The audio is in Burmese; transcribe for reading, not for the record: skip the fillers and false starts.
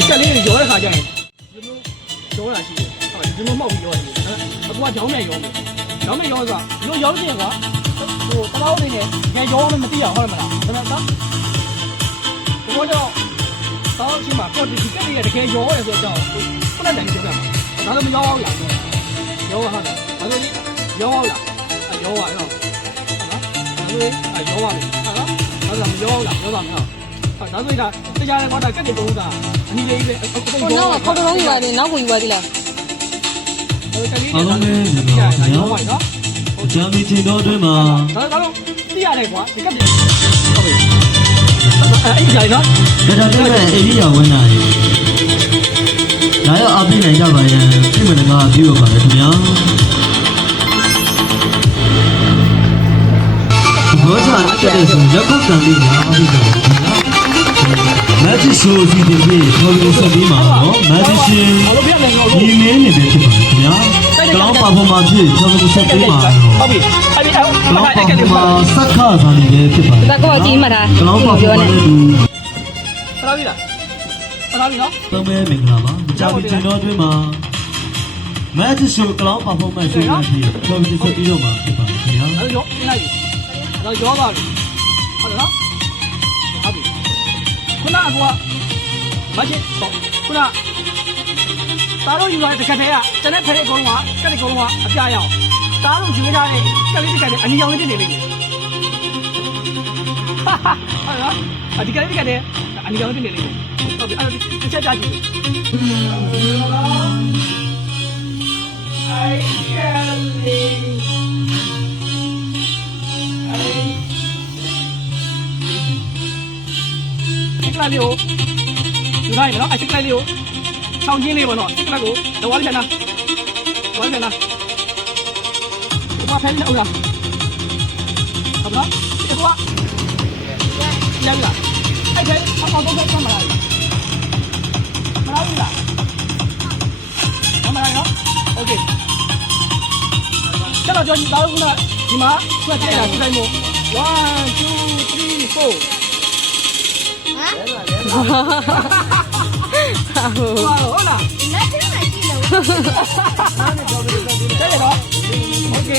ဒီကလေးတွေရောတဲ့ခါကျရင်ဒီလိုရောတာရှိတယ်ဟုတ်ဒီလိုမှောက်ပြီးရောတယ်အခုကကြောင်းမဲ့ရောကြောင်းမဲ့ရောဆိုတာဒီလိုရောတင်ကွာဟိုတလောက်နေနဲ့ငယ်ရောမသိရဟုတ်လားမလားဒါပေမဲ့ဒီဘောတော့တောင်းချင်းမှာပေါ့ဒီကလေးတွေတကယ်ရောတယ်ဆိုတော့ခုနကတည်းကပြောပြမှာဒါတော့မရောအောင်လားရောဟုတ်လားဒါဆိုရင်ရောအောင်လားရောပါတော့ဟုတ်လားဒါဆိုရင်ရောပါလို့ဟုတ်လားဒါဆိုမရောလားရောပါမလားဒါဆိုရင်ဒါတရားနဲ့ကွာဒါကက်တွေတုံးတာအနီးလေးပဲဟိုနောက်ခေါတော်လုံးယူပါတယ်နောက်ကိုယူပါသေးလားအားလုံးပဲမြန်မာရောပါနော်ဂျာမီတင်တော်အတွင်းမှာဒါတော့သိရတယ်ကွာဒီကက်တွေဟုတ်ပြီအဲ့ဒီကြိုင်နော်ဒါတော့တဲ့အိန္ဒိယဝန်နာရေလာရောက်အားပေးနိုင်ကြပါရဲ့ပြည်မနကပြုလုပ်ပါမယ်ခင်ဗျာဘောချာတက်တဲ့ဆိုလက်ခုပ်တန်လေးများအားပေးကြပါခင်ဗျာမတ်ချ်ဆိုစီတင်ပြီးထော်ပြီးဆက်ပြီးမှာနော်မတ်ချ်ရှင်ဒီမင်းနေပဲဖြစ်ပါခင်ဗျာကောင်းပါဖို့မှာဖြစ်ထော်ပြီးဆက်ပြီးမှာဟုတ်ပြီအဲ့ဒီကောင်းပါဖို့မှာစက္ခါစာနေပဲဖြစ်ပါဒါကောအကြီးမှတ်တာကောင်းပါဖို့မှာတူဆရာကြီးလားဆရာကြီးနော်သုံးမဲမင်္ဂလာပါကြာပြီတင်တော်အတွင်းမှာမတ်ချ်ဆိုကလောင်းပါဖို့မှာရှိနေပြီထော်ပြီးဆက်ပြီးတော့မှာဖြစ်ပါခင်ဗျာအဲ့ရောပြလိုက်တော့ရောပါပြီဟုတ်လားဟုတ်ပြီခုနကမချစ်တော့ခုနသားတို့ယူရတဲ့တကက်တည်းကကျန်တဲ့ဖဲတဲ့ကုန်းကကက်တဲ့ကုန်းကအပြရအောင်သားတို့ယူရတဲ့ကက်လေးတကက်တဲ့အနီရောင်လေးတင်နေလိမ့်မယ်ဟုတ်လားဒီကလေးတကက်တဲ့အနီရောင်လေးတင်နေလိမ့်မယ်ဟုတ်ပြီအဲ့ဒါတစ်ချက်ကြားကြည့်စစ်ကလေးကိုယူလိုက်မယ်နော်အစစ်ကလေးကိုချောင်းချင်းလေးပေါ့နော်စစ်ကလေးကိုတော့ဝါးပြန်လာဝါးပြန်လာဒီမှာဖဲနေအောင်လားဟုတ်လားဒီကွာရပြီလားအဲ့ဒါအမောတော့ဆက်မလာဘူးမလာဘူးလားမလာရောโอเคကျတော့ကြောင်းသားတို့ကဒီမှာဆွဲပြတာဒီတိုင်းမို့1 2 3 4ဟုတ်လားလက်ထက်မှာရှိလို့对了，OK。